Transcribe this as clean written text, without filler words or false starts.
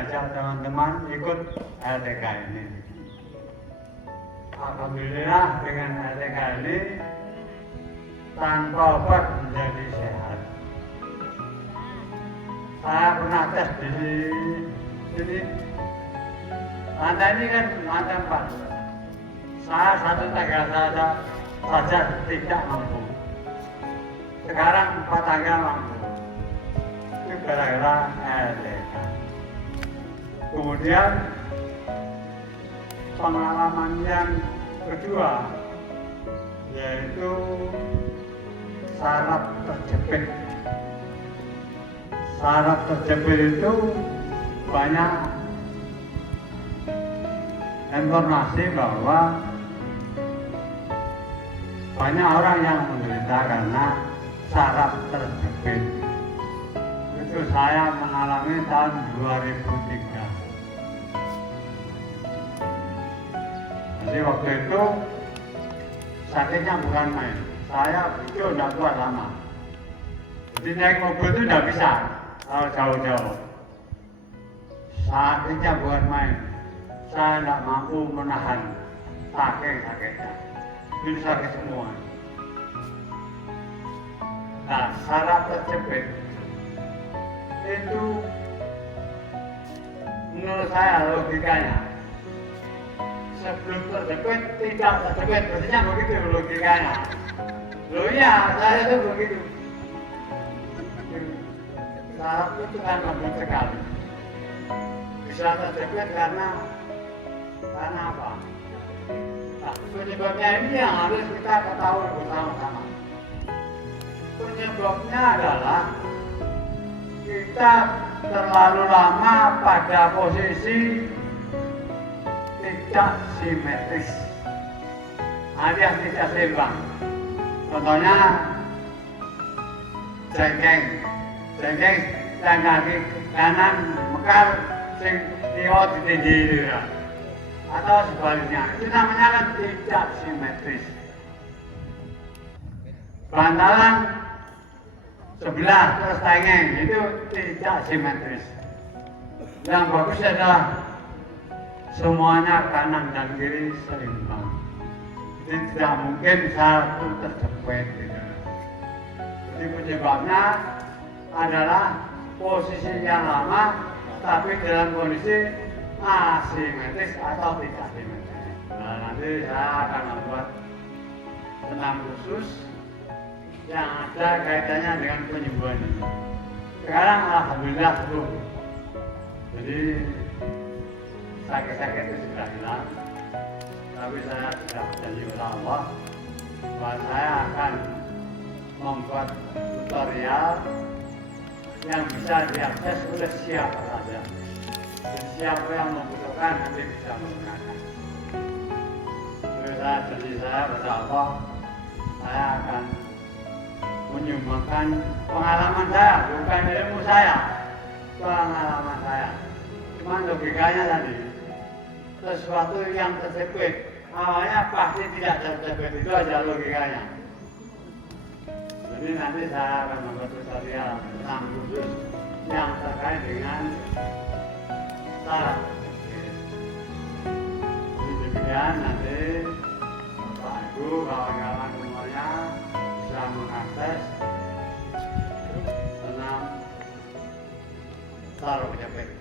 diajak teman-teman ikut LTK ini. Alhamdulillah dengan LTK ini tanpa obat menjadi sehat. Saya pernah tes di sini. Lantai ini kan lantai 4. Saya satu tangga saja tidak mampu. Sekarang 4 tangga mampu. Itu gara-gara LTK. Kemudian pengalaman yang kedua yaitu saraf terjepit. Saraf terjepit itu banyak informasi bahwa banyak orang yang menderita karena saraf terjepit. Itu saya mengalami tahun 2003. Jadi waktu itu sakitnya bukan main. Saya itu tidak kuat lama. Jadi naik mobil itu tidak bisa kalau jauh-jauh. Sakitnya bukan main. Saya tidak mampu menahan sakitnya. Itu sakit semua. Nah, saraf terjepit itu menurut saya logikanya sebelum terjepit tidak terjepit, maksudnya begitu logikanya. Loh iya, saya itu begitu. Saraf itu kan lembut sekali. Bisa terjepit karena apa? Nah, penyebabnya ini yang harus kita ketahui bersama-sama. Penyebabnya adalah kita terlalu lama pada posisi tidak simetris, alias tidak seimbang. Contohnya jengkeng dan kaki kanan mekar sing kiwa ditinggi atau sebaliknya, itu namanya kan tidak simetris. Bantalan sebelah terus tengeng itu tidak simetris. Yang bagus adalah semuanya kanan dan kiri seimbang. Jadi tidak mungkin satu terjepit gitu. Jadi penyebabnya adalah posisi yang lama tapi dalam kondisi asimetris atau tidak simetris. Nah, nanti saya akan membuat senam khusus yang ada kaitannya dengan penyembuhan ini. Sekarang alhamdulillah belum. Jadi sakit-sakit itu sudah hilang. Tapi saya sudah berjanji kepada Allah bahwa saya akan membuat tutorial yang bisa diakses oleh siapa saja. Dan siapa yang membutuhkan nanti bisa menggunakan. Jadi saya kepada Allah, saya akan menyumbangkan pengalaman saya, bukan ilmu saya, pengalaman saya. Cuma logikanya tadi, sesuatu yang terjepit, awalnya pasti tidak terjepit, itu aja logikanya. Jadi nanti saya akan membuat tutorial tentang khusus yang terkait dengan saraf. Jadi demikian nanti Bapak Ibu, kawan-kawan semuanya bisa mengakses senam saraf kejepit.